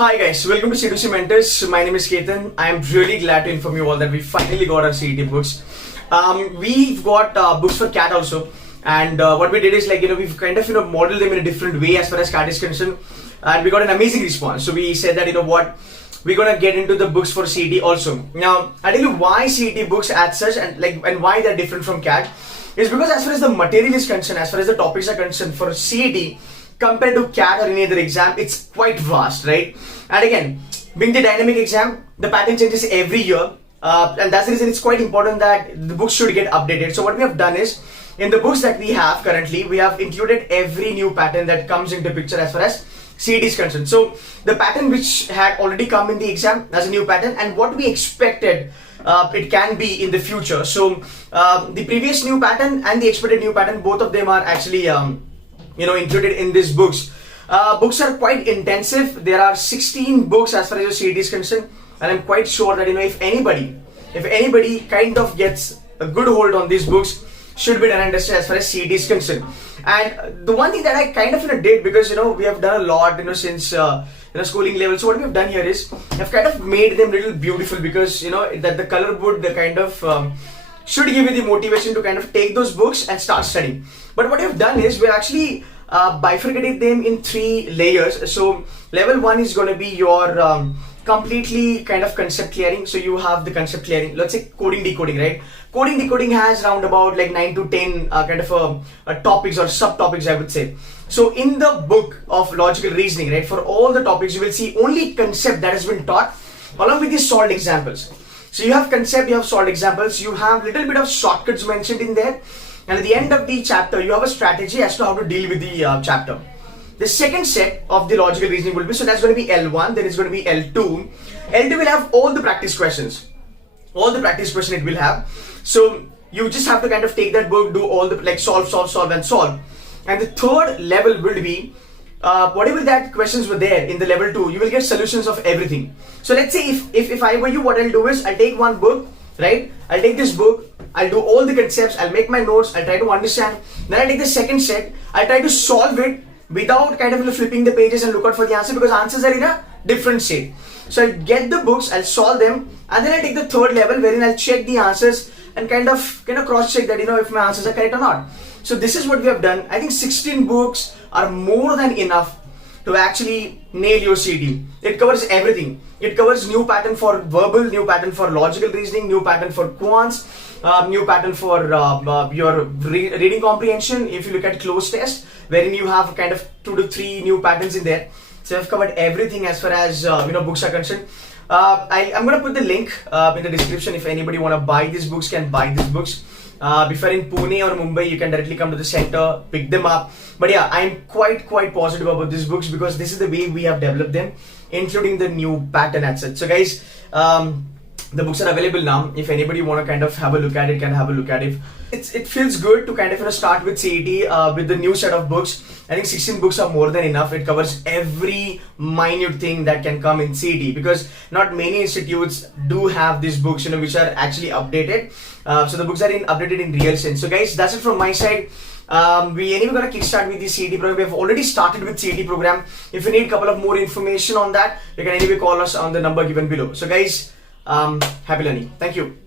Hi guys, welcome to C2C Mentors. My name is Ketan. I am really glad to inform you all that we finally got our CET books. We've got books for CAT also, and what we did is we've kind of modeled them in a different way as far as CAT is concerned, and we got an amazing response. So we said that we're gonna get into the books for CET also. Now I'll tell you why CET books as such and why they're different from CAT is because as far as the material is concerned, as far as the topics are concerned for CET compared to CAT or any other exam, it's quite vast, right? And again, being the dynamic exam, the pattern changes every year, and that's the reason it's quite important that the books should get updated. So what we have done is, in the books that we have currently, we have included every new pattern that comes into picture as far as CET is concerned. So the pattern which had already come in the exam as a new pattern, and what we expected it can be in the future. So the previous new pattern and the expected new pattern, both of them are actually included in these books. Books are quite intensive. There are 16 books as far as your CET is concerned, and I'm quite sure that if anybody kind of gets a good hold on these books, should be done and dusted as far as CET is concerned. And the one thing that I kind of did, because we have done a lot since schooling level. So what we have done here is I've kind of made them little beautiful, because that the color would kind of should give you the motivation to kind of take those books and start studying. But what we've done is we're actually bifurcated them in 3 layers. So level 1 is going to be your completely kind of concept clearing. So you have the concept clearing, let's say coding decoding, right? Coding decoding has around about 9 to 10 kind of topics or subtopics, I would say. So in the book of logical reasoning, right, for all the topics you will see only concept that has been taught along with the solved examples. So you have concept, you have solved examples, you have little bit of shortcuts mentioned in there, and at the end of the chapter you have a strategy as to how to deal with the chapter. The second set of the logical reasoning will be, so that's going to be L1, then it's going to be L2. L2 will have all the practice questions. All the practice question it will have. So you just have to kind of take that book, do all the solve and solve. And the third level will be whatever that questions were there in the level 2, you will get solutions of everything. So let's say if I were you, what I'll do is I'll take one book, right? I'll take this book, I'll do all the concepts, I'll make my notes, I'll try to understand. Then I'll take the second set, I'll try to solve it without kind of flipping the pages and look out for the answer, because answers are in a different state. So I'll get the books, I'll solve them, and then I'll take the third level wherein I'll check the answers and kind of cross check that if my answers are correct or not. So this is what we have done. I think 16 books are more than enough to actually nail your CET. It covers everything. It covers new pattern for verbal, new pattern for logical reasoning, new pattern for quants, new pattern for your reading comprehension. If you look at closed test, wherein you have kind of 2 to 3 new patterns in there. So I've covered everything as far as books are concerned. I'm gonna put the link in the description. If anybody wanna buy these books, can buy these books. If you're in Pune or Mumbai, you can directly come to the center, pick them up. But yeah, I'm quite positive about these books, because this is the way we have developed them, including the new pattern as such. So guys, the books are available now. If anybody want to kind of have a look at it, can have a look at it. It feels good to kind of start with CET with the new set of books. I think 16 books are more than enough. It covers every minute thing that can come in CET, because not many institutes do have these books which are actually updated. So the books are updated in real sense. So guys, that's it from my side. We anyway gonna kickstart with the CET program. We have already started with CET program. If you need a couple of more information on that, you can anyway call us on the number given below. So guys, happy learning. Thank you.